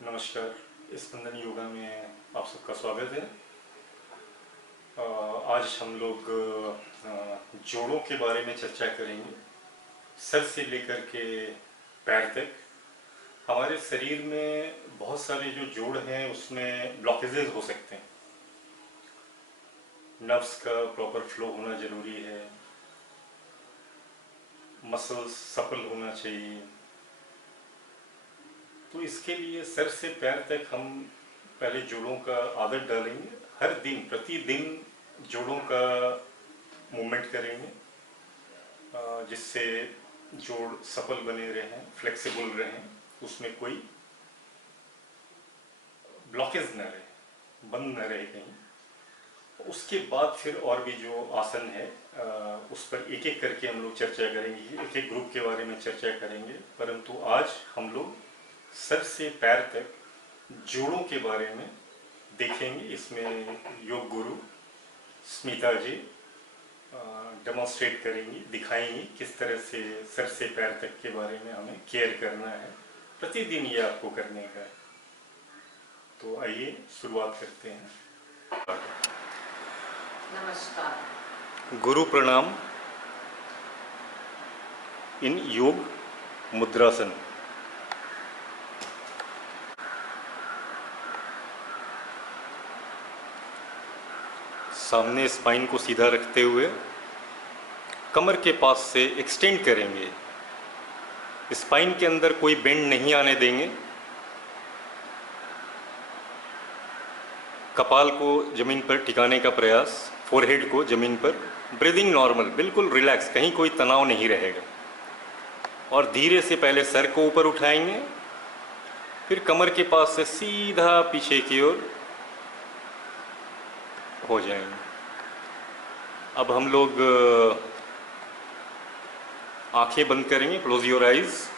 नमस्कार। स्पंदन योगा में आप सबका स्वागत है। आज हम लोग जोड़ों के बारे में चर्चा करेंगे। सर से लेकर के पैर तक हमारे शरीर में बहुत सारे जो जोड़ हैं उसमें ब्लॉकेजेस हो सकते हैं। नर्व्स का प्रॉपर फ्लो होना जरूरी है, मसल्स सपल होना चाहिए। तो इसके लिए सर से पैर तक हम पहले जोड़ों का आदत डालेंगे। हर दिन प्रतिदिन जोड़ों का मूवमेंट करेंगे, जिससे जोड़ सफल बने रहें, फ्लेक्सिबल रहें, उसमें कोई ब्लॉकेज न रहे, बंद न रहे कहीं। उसके बाद फिर और भी जो आसन है उस पर एक एक करके हम लोग चर्चा करेंगे, एक एक ग्रुप के बारे में चर्चा करेंगे। परंतु आज हम लोग सर से पैर तक जोड़ों के बारे में देखेंगे। इसमें योग गुरु स्मिता जी डेमोन्स्ट्रेट करेंगी, दिखाएंगी किस तरह से सर से पैर तक के बारे में हमें केयर करना है। प्रतिदिन ये आपको करने का है। तो आइए शुरुआत करते हैं। नमस्कार। गुरु प्रणाम इन योग मुद्रासन। सामने स्पाइन को सीधा रखते हुए कमर के पास से एक्सटेंड करेंगे। स्पाइन के अंदर कोई बेंड नहीं आने देंगे। कपाल को जमीन पर टिकाने का प्रयास, फोरहेड को जमीन पर। ब्रीदिंग नॉर्मल, बिल्कुल रिलैक्स, कहीं कोई तनाव नहीं रहेगा। और धीरे से पहले सर को ऊपर उठाएंगे, फिर कमर के पास से सीधा पीछे की ओर हो जाएंगे। अब हम लोग आंखें बंद करेंगे, क्लोज योर आइज।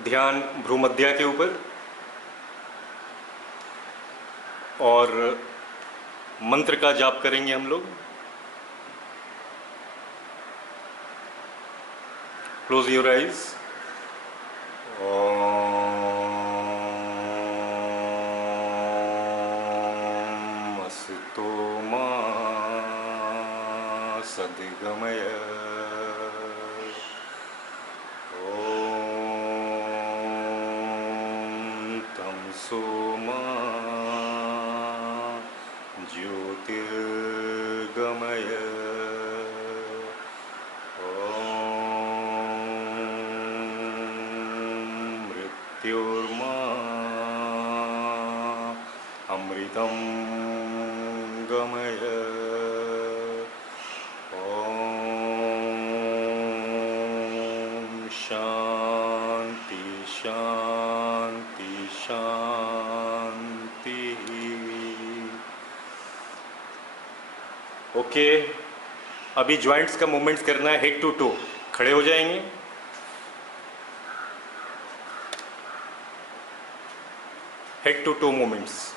ध्यान भ्रूमध्या के ऊपर और मंत्र का जाप करेंगे हम लोग। Close your eyes. सद्गमय तमसो मा ज्योतिर्गमय मृत्योर्मा अमृतं गमय। शांति शांति शांति। ओके, अभी जॉइंट्स का मूवमेंट्स करना है। हेड टू टो खड़े हो जाएंगे। Head to toe movements.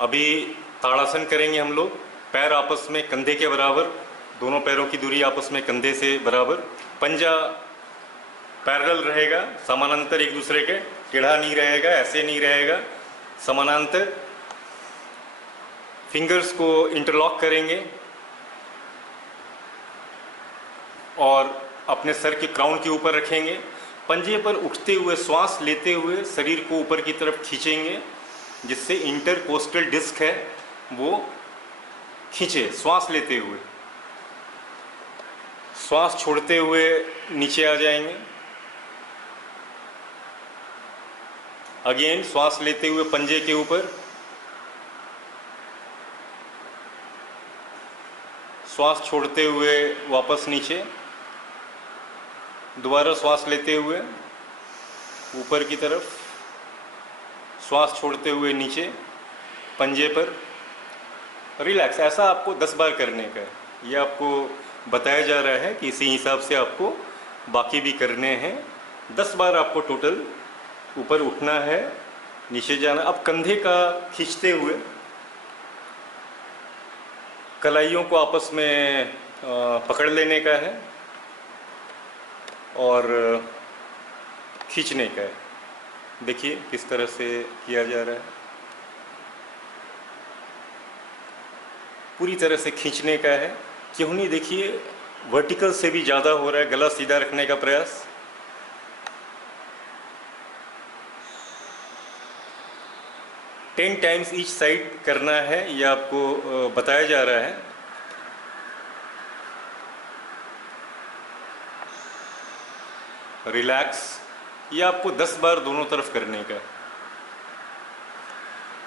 अभी ताड़ासन करेंगे हम लोग। पैर आपस में कंधे के बराबर, दोनों पैरों की दूरी आपस में कंधे से बराबर। पंजा पैरेलल रहेगा, समानांतर एक दूसरे के, टेढ़ा नहीं रहेगा, ऐसे नहीं रहेगा, समानांतर। फिंगर्स को इंटरलॉक करेंगे और अपने सर के क्राउन के ऊपर रखेंगे। पंजे पर उठते हुए श्वास लेते हुए शरीर को ऊपर की तरफ खींचेंगे, जिससे इंटरकोस्टल डिस्क है वो खींचे। श्वास लेते हुए, श्वास छोड़ते हुए नीचे आ जाएंगे। अगेन श्वास लेते हुए पंजे के ऊपर, श्वास छोड़ते हुए वापस नीचे। दोबारा श्वास लेते हुए ऊपर की तरफ, श्वास छोड़ते हुए नीचे पंजे पर। रिलैक्स। ऐसा आपको 10 बार करने का है। ये आपको बताया जा रहा है कि इसी हिसाब से आपको बाकी भी करने हैं। 10 बार आपको टोटल ऊपर उठना है, नीचे जाना। अब कंधे का खींचते हुए कलाइयों को आपस में पकड़ लेने का है और खींचने का है। देखिए किस तरह से किया जा रहा है। पूरी तरह से खींचने का है, क्यों नहीं। देखिए वर्टिकल से भी ज़्यादा हो रहा है, गला सीधा रखने का प्रयास। टेन टाइम्स ईच साइड करना है, यह आपको बताया जा रहा है। रिलैक्स, ये आपको 10 बार दोनों तरफ करने का।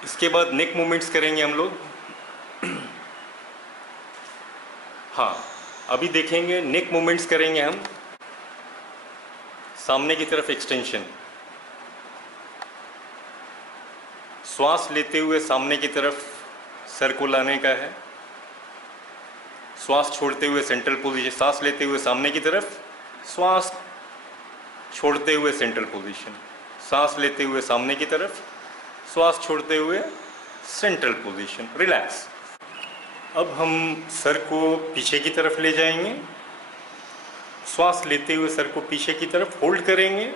इसके बाद नेक मूवमेंट्स करेंगे हम लोग। हाँ, अभी देखेंगे नेक मूवमेंट्स करेंगे हम। सामने की तरफ एक्सटेंशन, श्वास लेते हुए सामने की तरफ सर को लाने का है। श्वास छोड़ते हुए सेंट्रल पोजीशन, सांस लेते हुए सामने की तरफ, श्वास छोड़ते हुए सेंट्रल पोजीशन, सांस लेते हुए सामने की तरफ, श्वास छोड़ते हुए सेंट्रल पोजीशन। रिलैक्स। अब हम सर को पीछे की तरफ ले जाएंगे। श्वास लेते हुए सर को पीछे की तरफ होल्ड करेंगे।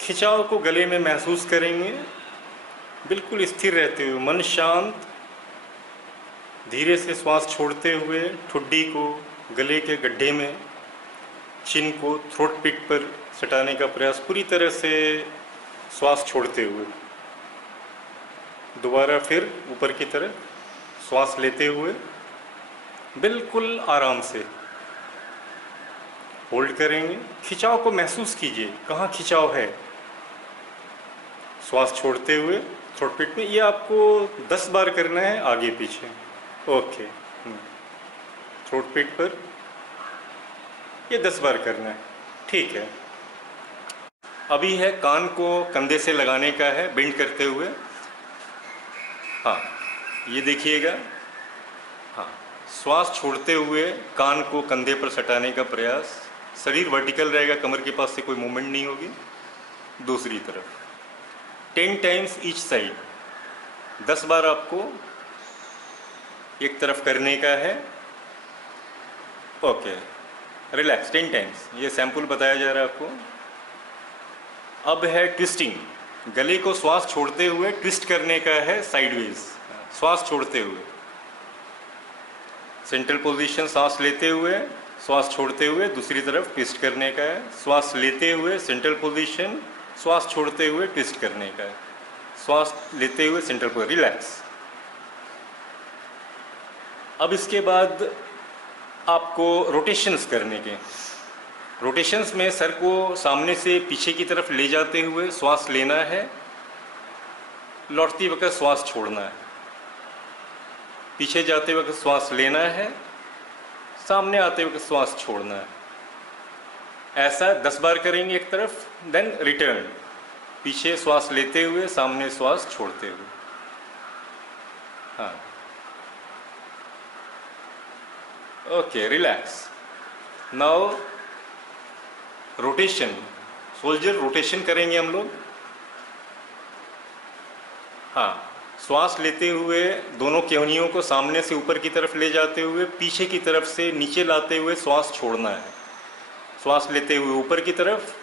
खिंचाव को गले में महसूस करेंगे, बिल्कुल स्थिर रहते हुए, मन शांत। धीरे से श्वास छोड़ते हुए ठुड्डी को गले के गड्ढे में, चिन को थ्रोट पिट पर सटाने का प्रयास, पूरी तरह से श्वास छोड़ते हुए। दोबारा फिर ऊपर की तरफ श्वास लेते हुए बिल्कुल आराम से होल्ड करेंगे। खिंचाव को महसूस कीजिए, कहाँ खिंचाव है। श्वास छोड़ते हुए थ्रोट पिट में, ये आपको 10 बार करना है, आगे पीछे। ओके, थ्रोट पिट पर ये 10 बार करना है, ठीक है। अभी है कान को कंधे से लगाने का है, बेंड करते हुए। हाँ, ये देखिएगा। हाँ, श्वास छोड़ते हुए कान को कंधे पर सटाने का प्रयास। शरीर वर्टिकल रहेगा, कमर के पास से कोई मूवमेंट नहीं होगी। दूसरी तरफ 10 टाइम्स ईच साइड, 10 बार आपको एक तरफ करने का है। ओके, रिलैक्स 10 टाइम्स, ये सैंपल बताया जा रहा है आपको। अब है ट्विस्टिंग, गले को श्वास छोड़ते हुए ट्विस्ट करने का है, साइडवेज, श्वास छोड़ते हुए। सेंट्रल पोजीशन, सांस लेते हुए, श्वास छोड़ते हुए दूसरी तरफ ट्विस्ट करने का है। श्वास लेते हुए सेंट्रल पोजीशन, श्वास छोड़ते हुए ट्विस्ट करने का है। श्वास लेते हुए सेंट्रल पर, रिलैक्स। अब इसके बाद आपको रोटेशंस करने के। रोटेशंस में सर को सामने से पीछे की तरफ ले जाते हुए श्वास लेना है, लौटती वक्त श्वास छोड़ना है। पीछे जाते वक्त श्वास लेना है, सामने आते वक्त श्वास छोड़ना है। ऐसा 10 बार करेंगे एक तरफ, देन रिटर्न। पीछे श्वास लेते हुए, सामने श्वास छोड़ते हुए। हाँ, okay, relax. Now rotation, soldier rotation करेंगे हम लोग। हाँ, श्वास लेते हुए दोनों केवनियों को सामने से ऊपर की तरफ ले जाते हुए पीछे की तरफ से नीचे लाते हुए श्वास छोड़ना है। श्वास लेते हुए ऊपर की तरफ,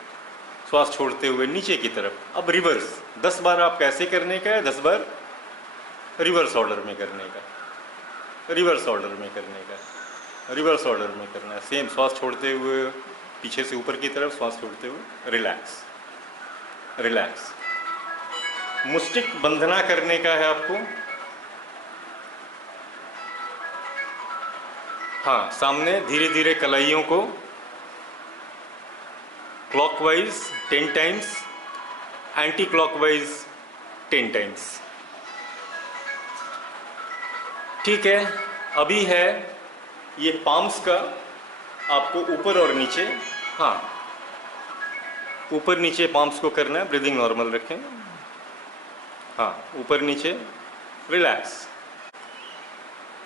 श्वास छोड़ते हुए नीचे की तरफ। अब रिवर्स 10 बार आप कैसे करने का है, 10 बार रिवर्स ऑर्डर में करने का, रिवर्स ऑर्डर में करने का, रिवर्स ऑर्डर में करना है। सेम, श्वास छोड़ते हुए पीछे से ऊपर की तरफ, श्वास छोड़ते हुए, रिलैक्स, रिलैक्स। मुस्टिक बंधना करने का है आपको। हाँ, सामने धीरे धीरे कलाइयों को clockwise 10 times, anti clockwise 10 times. ठीक है। अभी है ये पाम्स का, आपको ऊपर और नीचे, हाँ ऊपर नीचे पाम्स को करना है। ब्रीदिंग नॉर्मल रखें। हाँ, ऊपर नीचे, रिलैक्स।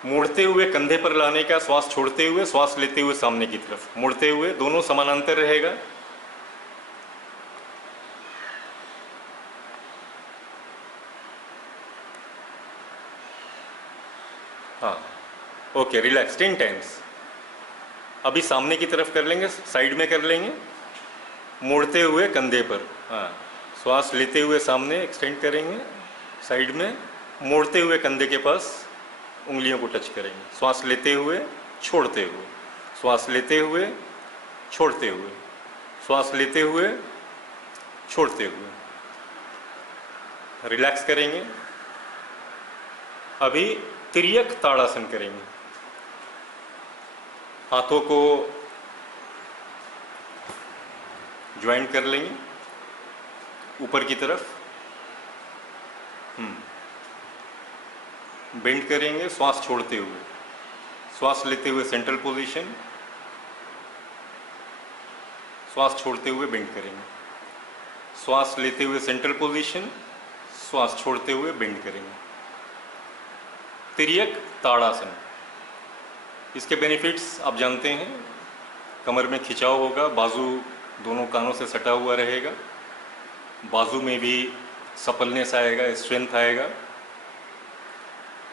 मुड़ते हुए कंधे पर लाने का, श्वास छोड़ते हुए, श्वास लेते हुए सामने की तरफ, मुड़ते हुए, दोनों समानांतर रहेगा। हाँ, ओके, रिलैक्स 10 टाइम्स। अभी सामने की तरफ कर लेंगे, साइड में कर लेंगे, मोड़ते हुए कंधे पर। हाँ, श्वास लेते हुए सामने एक्सटेंड करेंगे, साइड में मोड़ते हुए कंधे के पास उंगलियों को टच करेंगे। श्वास लेते हुए छोड़ते हुए, श्वास लेते हुए छोड़ते हुए, श्वास लेते हुए छोड़ते हुए। रिलैक्स करेंगे। अभी तिर्यक ताड़ासन करेंगे। हाथों को ज्वाइंट कर लेंगे ऊपर की तरफ। बेंड करेंगे श्वास छोड़ते हुए। श्वास लेते हुए सेंट्रल पोजीशन, श्वास छोड़ते हुए बेंड करेंगे। श्वास लेते हुए सेंट्रल पोजीशन, श्वास छोड़ते हुए बेंड करेंगे। तिर्यक ताड़ासन। इसके बेनिफिट्स आप जानते हैं। कमर में खिंचाव होगा, बाजू दोनों कानों से सटा हुआ रहेगा, बाजू में भी सपलनेस आएगा, स्ट्रेंथ आएगा।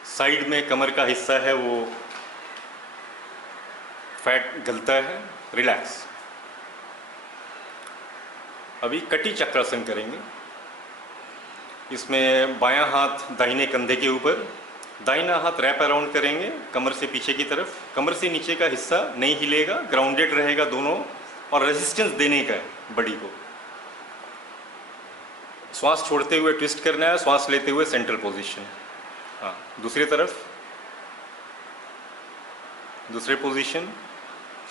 साइड में कमर का हिस्सा है वो फैट गलता है। रिलैक्स। अभी कटी चक्रासन करेंगे। इसमें बायां हाथ दाहिने कंधे के ऊपर, दाहिना हाथ रैप अराउंड करेंगे कमर से पीछे की तरफ। कमर से नीचे का हिस्सा नहीं हिलेगा, ग्राउंडेड रहेगा दोनों, और रेजिस्टेंस देने का है बॉडी को। श्वास छोड़ते हुए ट्विस्ट करना है, श्वास लेते हुए सेंट्रल पोजीशन। हाँ, दूसरी तरफ, दूसरे पोजीशन,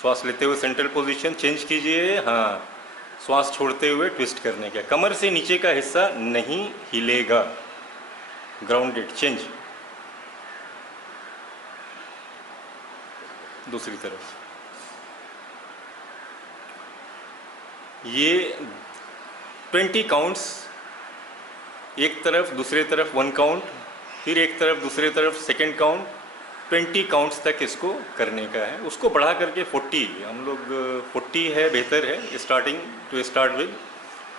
श्वास लेते हुए सेंट्रल पोजीशन, चेंज कीजिए। हाँ, श्वास छोड़ते हुए ट्विस्ट करने का, कमर से नीचे का हिस्सा नहीं हिलेगा, ग्राउंडेड। चेंज। दूसरी तरफ। ये 20 काउंट्स, एक तरफ दूसरे तरफ 1 काउंट, फिर एक तरफ दूसरे तरफ सेकंड काउंट, 20 काउंट्स तक इसको करने का है। उसको बढ़ा करके 40, हम लोग 40 है बेहतर है। Starting to start with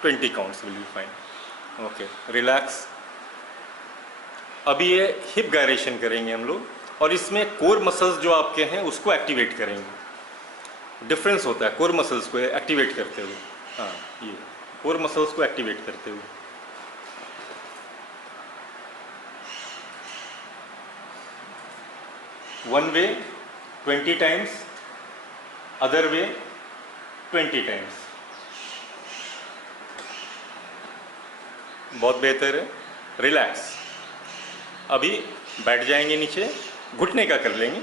20 counts will be fine. Okay, relax. अभी ये हिप गायरेशन करेंगे हम लोग, और इसमें कोर मसल्स जो आपके हैं उसको एक्टिवेट करेंगे। डिफरेंस होता है कोर मसल्स को एक्टिवेट करते हुए। हाँ, ये कोर मसल्स को एक्टिवेट करते हुए। One way 20 times, other way 20 times. बहुत बेहतर है। रिलैक्स। अभी बैठ जाएंगे नीचे, घुटने का कर लेंगे।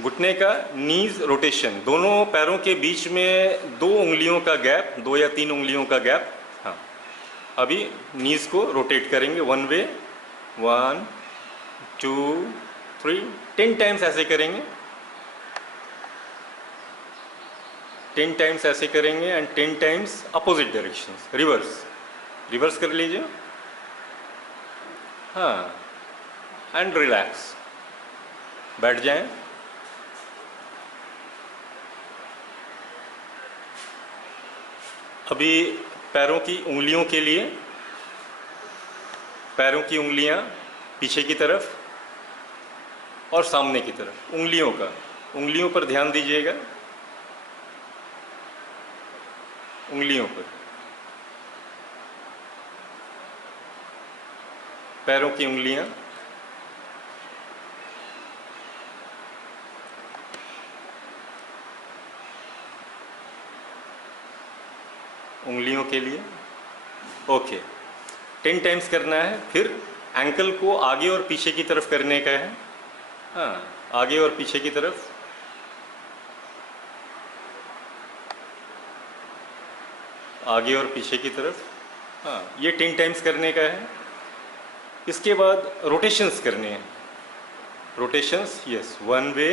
घुटने का नीज रोटेशन, दोनों पैरों के बीच में 2 उंगलियों का गैप, 2 या 3 उंगलियों का गैप। हाँ, अभी नीज को रोटेट करेंगे वन वे। 1 2 3 10 टाइम्स ऐसे करेंगे। 10 टाइम्स ऐसे करेंगे and 10 times opposite direction, reverse. Reverse कर लीजिए। हाँ, एंड रिलैक्स। बैठ जाएं। अभी पैरों की उंगलियों के लिए, पैरों की उंगलियां पीछे की तरफ और सामने की तरफ। उंगलियों पर ध्यान दीजिएगा। उंगलियों पर, पैरों की उंगलियां उंगलियों के लिए। ओके, 10 टाइम्स करना है। फिर एंकल को आगे और पीछे की तरफ करने का है। हाँ, आगे और पीछे की तरफ। आगे और पीछे की तरफ। हाँ, ये 10 टाइम्स करने का है। इसके बाद रोटेशंस करने हैं। Rotations, yes, one way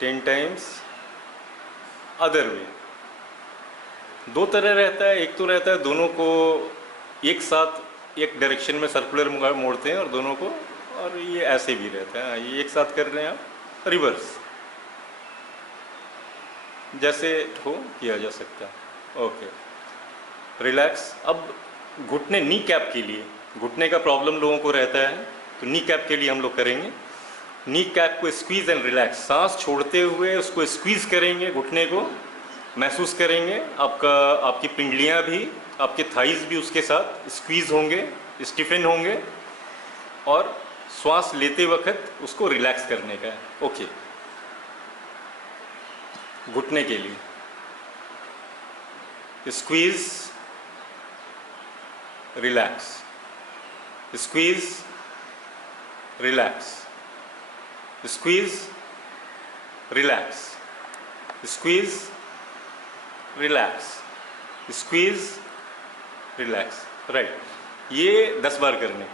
10 times, other way. 2 तरह रहता है। एक तो रहता है दोनों को एक साथ एक डायरेक्शन में सर्कुलर मोड़ते हैं और दोनों को, और ये ऐसे भी रहता है। ये एक साथ कर रहे हैं आप, रिवर्स, जैसे हो किया जा सकता है। Okay, relax. अब घुटने, नी कैप के लिए, घुटने का प्रॉब्लम लोगों को रहता है तो नी कैप के लिए हम लोग करेंगे। नी कैप को स्क्वीज एंड रिलैक्स, सांस छोड़ते हुए उसको स्क्वीज करेंगे घुटने को, महसूस करेंगे आपकी पिंडलियाँ भी, आपके थाइज भी उसके साथ स्क्वीज होंगे, स्टिफन होंगे, और श्वास लेते वक्त उसको रिलैक्स करने का है। ओके, घुटने के लिए squeeze, relax, squeeze, relax, squeeze, relax, squeeze, relax, squeeze, relax. Right, ये 10 बार करने।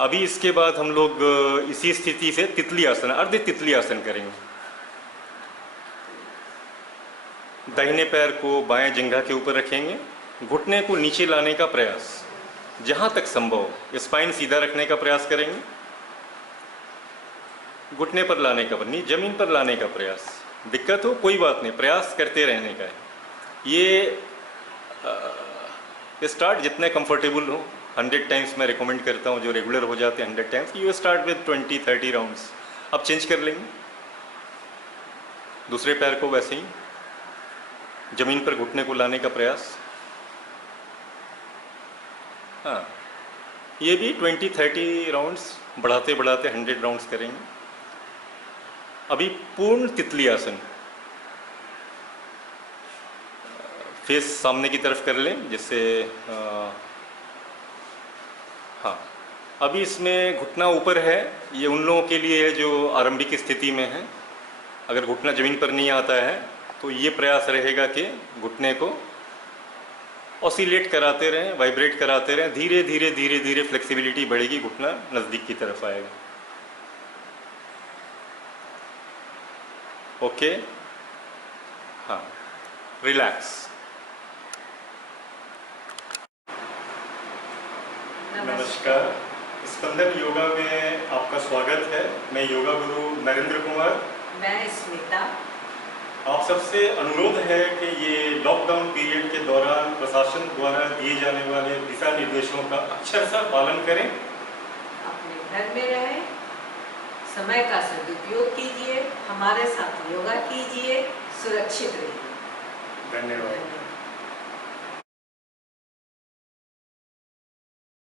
अभी इसके बाद हम लोग इसी स्थिति से तितली आसन, अर्ध तितली आसन करेंगे। दाहिने पैर को बाएं जंघा के ऊपर रखेंगे, घुटने को नीचे लाने का प्रयास, जहां तक संभव स्पाइन सीधा रखने का प्रयास करेंगे, घुटने पर लाने का, नहीं जमीन पर लाने का प्रयास। दिक्कत हो कोई बात नहीं, प्रयास करते रहने का है। ये स्टार्ट जितने कंफर्टेबल हो, 100 टाइम्स मैं रिकमेंड करता हूँ, जो रेगुलर हो जाते हैं 100 times. You start with 20-30 rounds. अब चेंज कर लेंगे, दूसरे पैर को वैसे ही जमीन पर घुटने को लाने का प्रयास। हाँ, ये भी 20-30 राउंड्स बढ़ाते बढ़ाते 100 राउंड्स करेंगे। अभी पूर्ण तितली आसन, फेस सामने की तरफ कर लें, जिससे हाँ। अभी इसमें घुटना ऊपर है, ये उन लोगों के लिए है जो आरंभिक स्थिति में है। अगर घुटना जमीन पर नहीं आता है तो ये प्रयास रहेगा कि घुटने को ऑसिलेट कराते रहें, वाइब्रेट कराते रहें। धीरे धीरे धीरे धीरे फ्लेक्सिबिलिटी बढ़ेगी, घुटना नज़दीक की तरफ आएगा। ओके, हाँ, रिलैक्स। नमस्कार, स्पंदन योगा में आपका स्वागत है। मैं योगा गुरु नरेंद्र कुमार। मैं स्मिता। आप सबसे अनुरोध है कि ये लॉकडाउन पीरियड के दौरान प्रशासन द्वारा दिए जाने वाले दिशा निर्देशों का अक्षरशः पालन करें, अपने घर में रहें, समय का सदुपयोग कीजिए, हमारे साथ योगा कीजिए, सुरक्षित रहिए। धन्यवाद।